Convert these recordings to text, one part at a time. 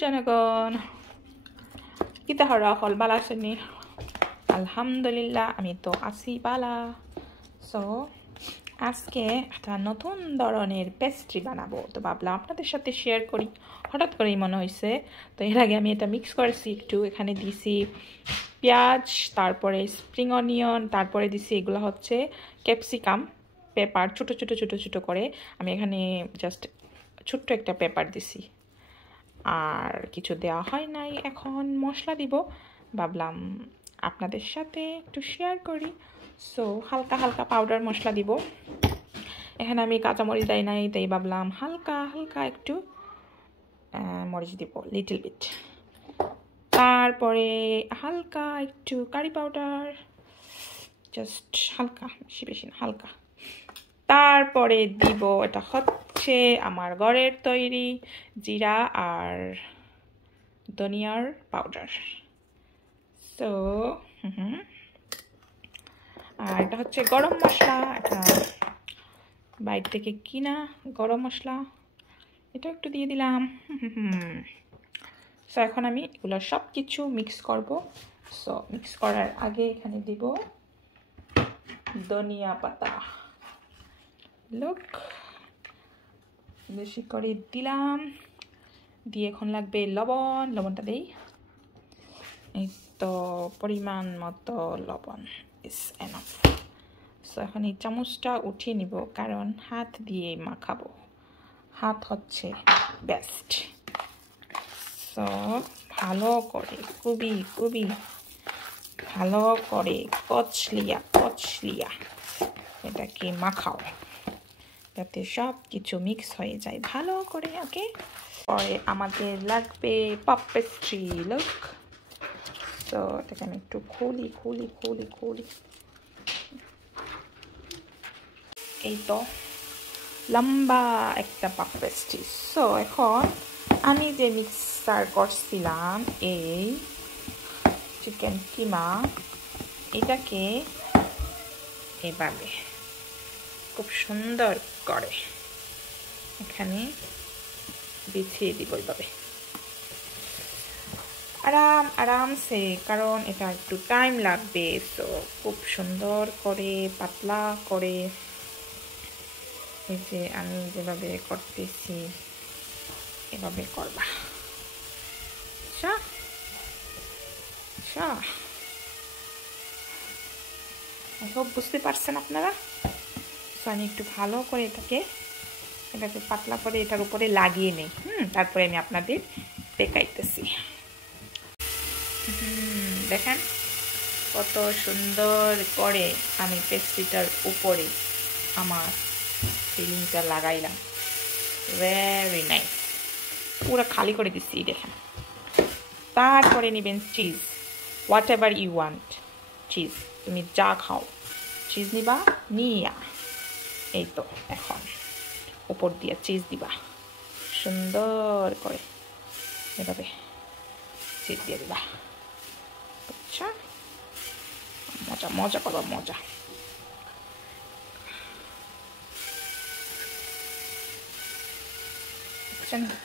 জনগণ কিতা হরা হল বালা শুনি আলহামদুলিল্লাহ আমি তো আছি বালা। সো আজকে একটা নতুন ধরনের পেস্ট্রি বানাবো, তো ভাবলাম আপনাদের সাথে শেয়ার করি। হঠাৎ করেই মনে হয়েছে। তো এর আগে আমি এটা মিক্স করেছি একটু, এখানে দিছি পেঁয়াজ, তারপরে স্প্রিং অনিয়ন, তারপরে দিছি এগুলো হচ্ছে ক্যাপসিকাম পেপার, ছোটো ছোটো ছোটো ছোটো করে। আমি এখানে জাস্ট ছোট্ট একটা পেপার দিছি, আর কিছু দেওয়া হয় নাই। এখন মশলা দিব, ভাবলাম আপনাদের সাথে একটু শেয়ার করি। সো হালকা হালকা পাউডার মশলা দিব। এখানে আমি কাঁচামরিচ দেয় নাই, তাই ভাবলাম হালকা হালকা একটু মরিচ দিব, লিটল বিট। তারপরে হালকা একটু কারি পাউডার, জাস্ট হালকা, বেশি বেশি না, হালকা। তারপরে দিব, এটা হচ্ছে আমার ঘরের তৈরি জিরা আর ধনিয়ার পাউডার। সো আর এটা হচ্ছে গরম মশলা, এটা বাইরে থেকে কিনা গরম মশলা, এটা একটু দিয়ে দিলাম। সো এখন আমি এগুলো সব কিছু মিক্স করব। সো মিক্স করার আগে এখানে দিব ধনিয়া পাতা, লুক বেশি করে দিলাম। দিয়ে এখন লাগবে লবণ, লবণটা দেই, এই তো পরিমাণ মতো লবণ ইস এনাফ। সো এখন এই চামচটা উঠিয়ে নিব, কারণ হাত দিয়ে মাখাবো, হাত হচ্ছে বেস্ট। সো ভালো করে খুবই খুবই ভালো করে কচলিয়া এটাকে মাখাও, যাতে সব কিছু মিক্স হয়ে যায় ভালো করে। ওকে, পরে আমাদের লাগবে পাপ পেস্ট্রি, লুক। তো এটাকে আমি একটু খুলি। এই তো লম্বা একটা পাপ পেস্ট্রি। সো এখন আমি যে মিক্সার করছিলাম এই চিকেন কিমা, এটাকে এভাবে খুব সুন্দর করে এখানে বিছিয়ে দিব, এইভাবে আরামসে, কারণ এটা একটু টাইম লাগবে। সো খুব সুন্দর করে পাতলা করে, এই যে আমি যেভাবে করতেছি এভাবে করবা। সব বুঝতে পারছেন আপনারা? তো আমি একটু ভালো করে এটাকে পাতলা করে এটার উপরে লাগিয়ে নেই। তারপরে আমি আপনাদের দেখাইতেছি। দেখেন কত সুন্দর করে আমি পেস্ট্রিটার উপরে আমার ফিলিংটা লাগাইলাম। ভেরি নাইস, পুরো খালি করে দিচ্ছি দেখেন। তারপরে নেবেন cheese, whatever you want cheese, তুমি যা খাও চিজ নিবা, নিয়া এই তো এখন উপর দিয়ে চিজ দিবা, সুন্দর করে এভাবে চিজ দিয়ে দিবা। আচ্ছা, মজা মজা করবা, মজা।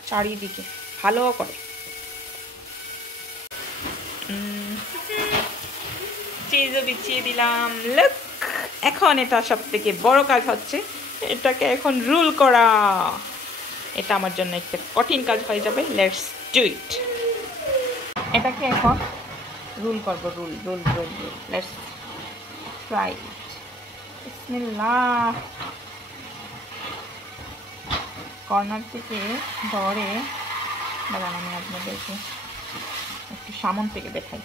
চারিদিকে ভালো করে চিজও বিছিয়ে দিলাম, লুক। এখন এটা সব থেকে বড় কাজ হচ্ছে এটাকে এখন রোল করা। এটা আমার জন্য একটা কঠিন কাজ হয়ে যাবে। Let's do it. এটাকে এখন রোল করব, রোল। Let's try it. বিসমিল্লাহ। কর্নার থেকে ধরে দাঁড়ান, আমি আপনাদেরকে একটু সামন থেকে দেখাই।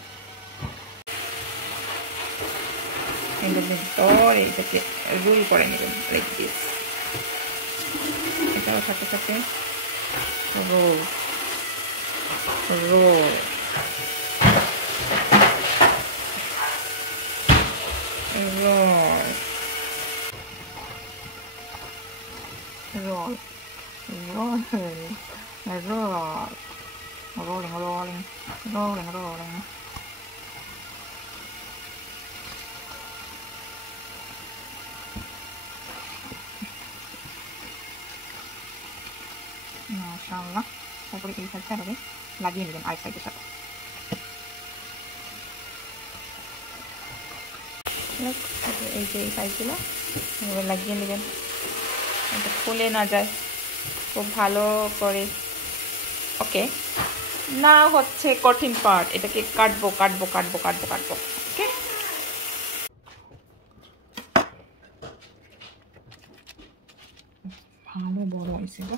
ধরে এটাকে রোল করে নেবেন লাইক দিস। এটাও সাথে সাথে রোল rolling. মাশাআল্লাহ। তারপরে এই সাইডটা হবে লাগিয়ে নেবেন আরেক সাইডের সাথে। এই যে এই সাইডগুলো এভাবে লাগিয়ে নেবেন, এটা খুলে না যায় খুব ভালো করে। ওকে, না হচ্ছে কঠিন পার্ট, এটাকে কাটবো কাটবো কাটবো কাটবো কাটবো। ওকে, ভালো বড় হয়েছে গো।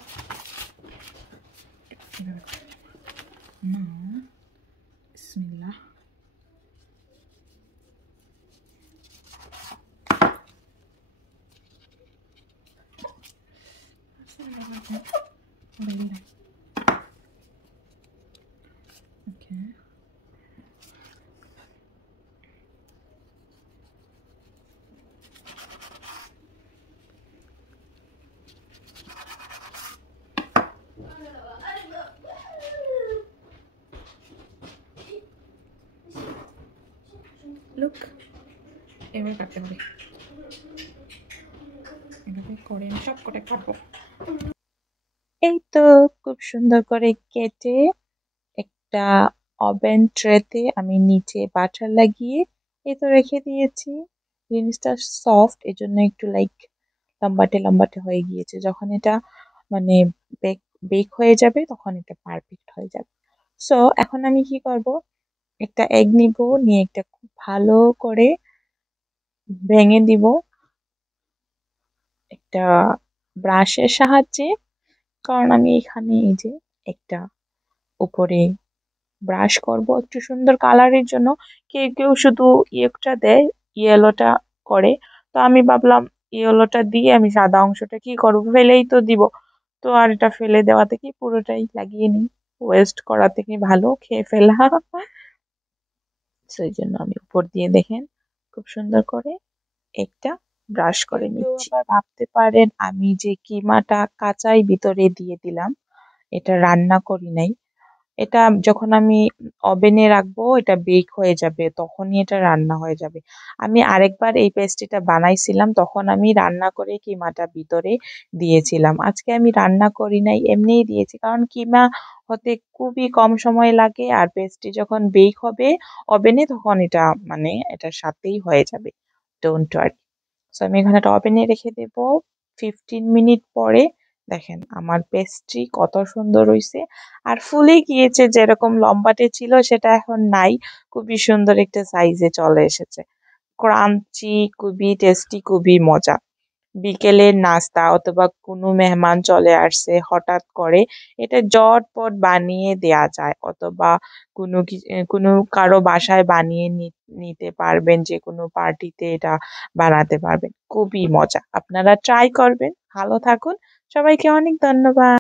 না বিসমিল্লাহ, okay. Look, এবার কাটতে হবে, এভাবে করে সব কটা কাটবো। এই তো খুব সুন্দর করে কেটে একটা ওভেন ট্রেতে আমি নিচে বাটার লাগিয়ে এই তো রেখে দিয়েছি। জিনিসটা সফট, এজন্য একটু লাইক লম্বাটে লম্বাটে হয়ে গিয়েছে। যখন এটা মানে বেক বেক হয়ে যাবে তখন এটা পারফেক্ট হয়ে যাবে। সো এখন আমি কি করব, একটা এগ নিব, নিয়ে একটা খুব ভালো করে ভেঙে দিব একটা ব্রাশের সাহায্যে। কারণ আমি এখানে এই যে একটা উপরে ব্রাশ করব একটু সুন্দর কালারের জন্য। কেউ কেউ শুধু ইয়েটা দেয়, ইয়েলোটা করে। তো আমি ভাবলাম ইয়েলোটা দিয়ে আমি সাদা অংশটা কি করবো, ফেলেই তো দিব। তো আর এটা ফেলে দেওয়া থেকে পুরোটাই লাগিয়ে নিই, ওয়েস্ট করা থেকে ভালো খেয়ে ফেলা। সেই জন্য আমি উপর দিয়ে দেখেন খুব সুন্দর করে একটা ব্রাশ করে নিচ্ছি। আবার ভাবতে পারেন আমি যে কিমাটা কাঁচাই ভিতরে দিয়ে দিলাম, এটা রান্না করি নাই। এটা যখন আমি ওভেনে রাখবো এটা বেক হয়ে যাবে, তখনই এটা রান্না হয়ে যাবে। আমি আরেকবার এই পেস্ট্রিটা বানাইছিলাম, তখন আমি রান্না করে কিমাটা ভিতরে দিয়েছিলাম। আজকে আমি রান্না করি নাই, এমনিই দিয়েছি, কারণ কিমা হতে খুবই কম সময় লাগে, আর পেস্ট্রি যখন বেক হবে ওভেনে তখন এটা মানে এটার সাথেই হয়ে যাবে। Don't worry. সো আমি এখানে একটা ওভেনে রেখে দেবো 15 মিনিট পরে। দেখেন আমার পেস্ট্রি কত সুন্দর হয়েছে, আর ফুলে গিয়েছে, যেরকম লম্বাটে ছিল সেটা এখন নাই, খুবই সুন্দর একটা সাইজে চলে এসেছে। ক্রাঞ্চি, খুবই টেস্টি, খুবই মজা। বিকেলের নাস্তা অথবা কোনো মেহমান চলে আসছে হঠাৎ করে, এটা ঝটপট বানিয়ে দেয়া যায়, অথবা কোনো কারো বাসায় বানিয়ে নিতে পারবেন, যে কোনো পার্টিতে এটা বানাতে পারবেন। খুবই মজা, আপনারা ট্রাই করবেন। ভালো থাকুন, সবাইকে অনেক ধন্যবাদ।